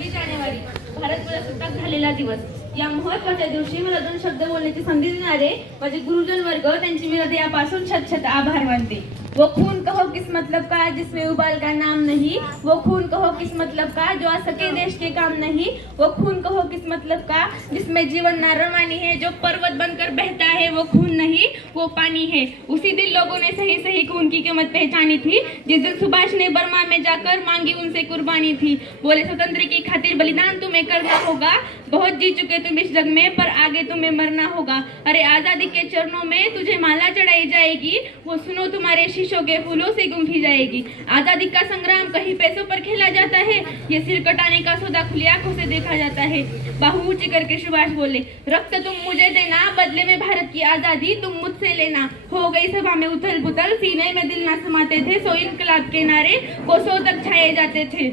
26 जानेवारी भारत प्रजासत्ताक झालेला दिवस। या महत्त्वाच्या दिवशी मला 2 शब्द बोलण्याची संधी देणारे माझे गुरुजन वर्ग, त्यांची मी हृदयापासून शत आभार मानते। वो खून कहो किस मतलब का जिसमें उबाल का नाम नहीं, वो खून कहो किस मतलब का जो आ सके देश के काम नहीं, वो खून कहो किस मतलब का जिसमें जीवन ना रवानी है, जो पर्वत बनकर बहता है वो खून नहीं वो पानी है। उसी दिन लोगों ने सही सही खून की कीमत पहचानी थी, जिस दिन सुभाष ने बर्मा में जाकर मांगी उनसे कुर्बानी थी। बोले स्वतंत्र की खातिर बलिदान तुम्हें करना होगा, बहुत जी चुके तुम इस जग में पर आगे तुम्हें मरना होगा। अरे आजादी के चरणों में तुझे माला चढ़ाई जाएगी, वो सुनो तुम्हारे शीशों के फूलों से गुंथी जाएगी। आजादी का संग्राम कहीं पैसों पर खेला जाता है, ये सिर कटाने का सौदा खुली आंखों से देखा जाता है। बाहू ऊंची करके सुभाष बोले, रक्त तुम मुझे देना, बदले में भारत की आजादी तुम मुझसे लेना। हो गई सभा में उथल पुथल, सीने में दिल ना समाते थे, सो इनकलाब के नारे कोसों तक छाए जाते थे।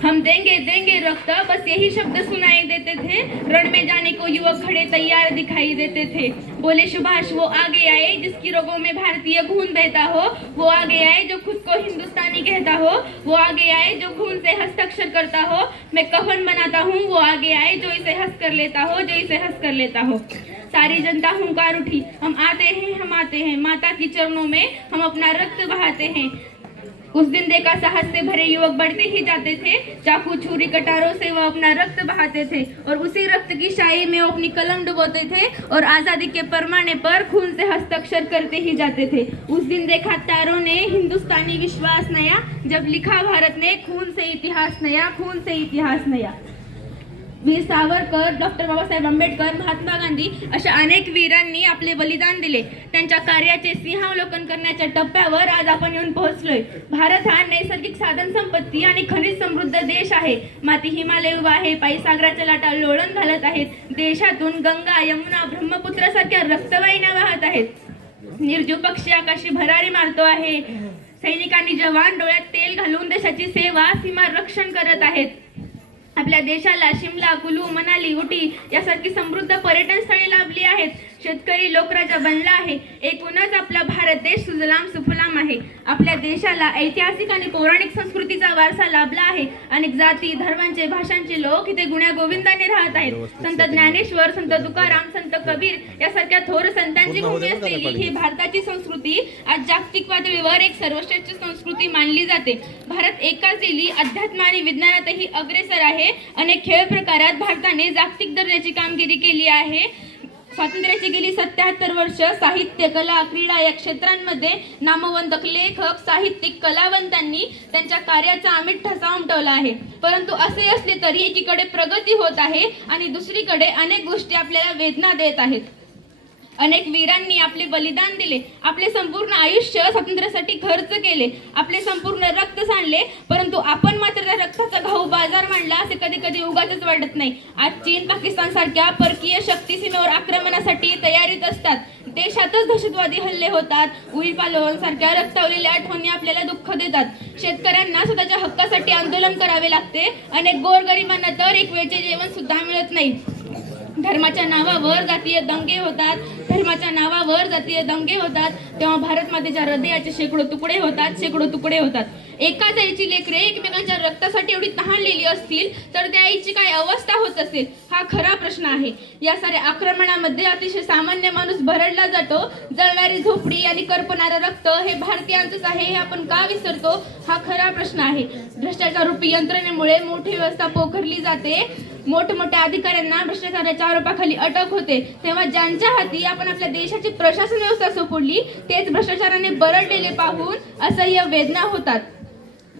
हम देंगे देंगे रक्त, बस यही शब्द सुनाई देते थे। रण में जाने को युवक खड़े तैयार दिखाई देते थे। बोले सुभाष वो आगे आए जिसकी रगों में भारतीय खून बहता हो, वो आगे आए जो खुद को हिंदुस्तानी कहता हो, वो आगे आए जो खून से हस्ताक्षर करता हो। मैं कफन बनाता हूँ, वो आगे आए जो इसे हंस कर लेता हो, जो इसे हंस कर लेता हो। सारी जनता हुंकार उठी, हम आते हैं, माता की चरणों में हम अपना रक्त बहाते हैं। उस दिन देखा साहस से भरे युवक बढ़ते ही जाते थे, चाकू छुरी कटारों से वो अपना रक्त बहाते थे, और उसी रक्त की शाही में वो अपनी कलम डुबोते थे, और आजादी के परमाने पर खून से हस्ताक्षर करते ही जाते थे। उस दिन देखा तारों ने हिंदुस्तानी विश्वास नया, जब लिखा भारत ने खून से इतिहास नया, खून से इतिहास नया। वीर सावरकर, डॉक्टर बाबासाहेब आंबेडकर, महात्मा गांधी अशा अनेक वीरांनी आपले बलिदान दिले। त्यांच्या कार्याचे सिंहावलोकन करण्याच्या टप्प्यावर आज आपण येऊन पोहोचलोय। भारत हा नैसर्गिक साधन संपत्ती आणि खनिज समृद्ध देश आहे। माती हिमालय उभा आहे, पायी सागराच्या लाटा लोळण घालत आहेत। देशातून गंगा, यमुना, ब्रह्मपुत्र सारख्या रक्तवाहिन्या वाहत आहेत। निर्जीव पक्षी आकाशी भरारी मारतो आहे। सैनिकांनी जवान डोळ्यात तेल घालून देशाची सेवा, सीमा रक्षण करत आहेत। आपल्या देशाला शिमला, कुलू, मनाली, उटी यासारखी समृद्ध पर्यटन स्थळे लाभली आहेत। शेतकरी लोकराजा बनला आहे। एकूणच आपला भारत देश सुजलाम सुफलाम आहे। आपल्या देशाला ऐतिहासिक आणि पौराणिक संस्कृतीचा वारसा लाभला आहे। अनेक जाती, धर्मांचे, भाषांचे लोक इथे गुण्या गोविंदाने राहत आहेत। संत ज्ञानेश्वर, संत तुकाराम, संत कबीर यासारख्या थोर संतांची भूमी असलेली ही भारताची संस्कृती आज जागतिक पातळीवर एक सर्वश्रेष्ठ संस्कृती मानली जाते। भारत एकाच वेळी अध्यात्म आणि विज्ञानातही अग्रेसर आहे। अनेक खेळ प्रकारात भारताने जागतिक दर्जाची कामगिरी केली आहे। स्वातंत्र्याची गेली 77 वर्ष साहित्य, कला, क्रीडा या क्षेत्रांमध्ये नामवंत लेखक, साहित्यिक, कलावंतांनी त्यांच्या कार्याचा अमिट ठसा उमटवला आहे। परंतु असे असले तरी एकीकडे प्रगती होत आहे आणि दुसरीकडे अनेक गोष्टी आपल्याला वेदना देत आहेत। अनेक वीरांनी आपले बलिदान दिले, आपले संपूर्ण आयुष्य स्वातंत्र्यासाठी खर्च केले, आपले संपूर्ण रक्त सांडले, परंतु आपण मात्र त्या रक्ताचा घाऊ बाजार मांडला असे कधी कधी उगाचच वाटत नाही। आज चीन, पाकिस्तान सारख्या परकीय शक्ती सीमेवर आक्रमणासाठी तयारीत असतात। देशातच दहशतवादी हल्ले होतात। उईपालवन सारख्या रक्तवलेल्या आठवणी आपल्याला दुःख देतात। शेतकऱ्यांना स्वतःच्या हक्कासाठी आंदोलन करावे लागते। अनेक गोरगरिबांना तर एक वेळचे जेवण सुद्धा मिळत नाही। धर्माच्या नावावर जातीय दंगे होतात, तेव्हा भारत मातेच्या हृदयाचे शेकडो तुकडे होतात। एकाच आईची लेकरे एकमेकांच्या रक्तासाठी एवढी तहानलेली असतील तर त्या आईची काय अवस्था होत असेल, हा खरा प्रश्न आहे। या साऱ्या आक्रमणामध्ये अतिशय सामान्य माणूस भरडला जातो। जळणारी झोपडी आणि करपणारं रक्त हे भारतीयांचंच आहे हे आपण का विसरतो, हा खरा प्रश्न आहे। भ्रष्टाचार रूपी यंत्रणेमुळे मोठी व्यवस्था पोखरली जाते। मोठमोठ्या अधिकाऱ्यांना भ्रष्टाचाराच्या आरोपाखाली अटक होते, तेव्हा ज्यांच्या हाती आपण आपल्या देशाची प्रशासन व्यवस्था सोपवली तेच भ्रष्टाचाराने बरडलेले पाहून असह्य वेदना होतात।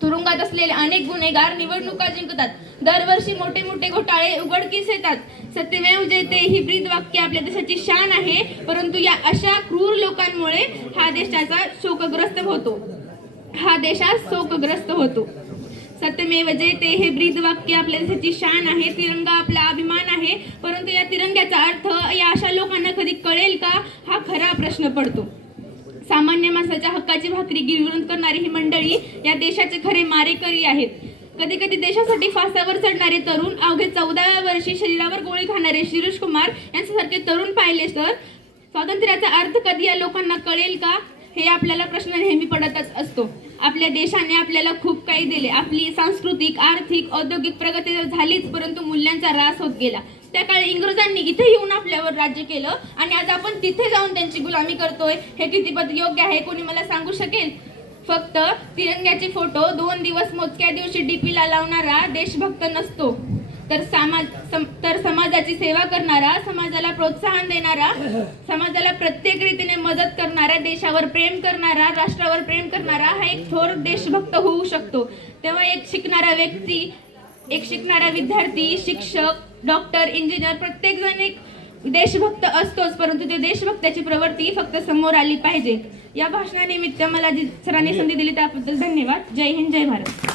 तुरुंगात असलेले अनेक गुन्हेगार निवडणुका जिंकतात। दरवर्षी मोठे मोठे घोटाळे उघडकीस येतात। सत्यमेव जयते ही ब्रीद वाक्य आपल्या देशाची शान आहे, परंतु या अशा क्रूर लोकांमुळे हा देशाचा शोकग्रस्त होतो। सत्यमेव जयते हे ब्रीद वाक्य आपल्या देशाची शान आहे, तिरंगा आपला अभिमान आहे, परंतु या तिरंग्याचा अर्थ या अशा लोकांना कधी कळेल का, हा खरा प्रश्न पडतो। सामान्य माणसाच्या हक्काची भाकरी गिरवून करणारी ही मंडळी या देशाचे खरे मारेकरी आहेत। कधी कधी देशासाठी फासावर चढणारे तरुण, अवघे 14व्या वर्षी शरीरावर गोळी खाणारे शिरीष कुमार यांच्यासारखे तरुण पाहिले तर स्वातंत्र्याचा अर्थ कधी या लोकांना कळेल का, हे आपल्याला प्रश्न नेहमी पडतच असतो। आपल्या देशाने आपल्याला खूप काही दिले. आपली सांस्कृतिक, आर्थिक, औद्योगिक प्रगती तर झालीच, परंतु मूल्यांचा ह्रास होत गेला. त्या काळी इंग्रजांनी इथे येऊन आपल्यावर राज्य केलं आणि आज आपण तिथे जाऊन त्यांची गुलामी करतोय. हे कितीपत योग्य आहे, कोणी मला सांगू शकेल? फक्त तिरंग्याचे फोटो 2 दिवस मोजक्या दिवशी डीपीला लावणारा देशभक्त नसतो, तर समाजाची सेवा करणारा, समाजाला प्रोत्साहन देणारा, समाजाला प्रत्येक रीतीने मदत करणारा, देशावर प्रेम करणारा, राष्ट्रावर प्रेम करणारा हा एक थोर देशभक्त होऊ शकतो. तेव्हा एक शिकणारा व्यक्ती, एक शिकणारा विद्यार्थी, शिक्षक, डॉक्टर, इंजिनियर प्रत्येक जण एक देशभक्त असतोच, परंतु ते देशभक्ताची प्रवृत्ती फक्त समोर आली पाहिजे. या भाषणानिमित्त मला जी सरांनी संधी दिली त्याबद्दल धन्यवाद. जय हिंद, जय भारत.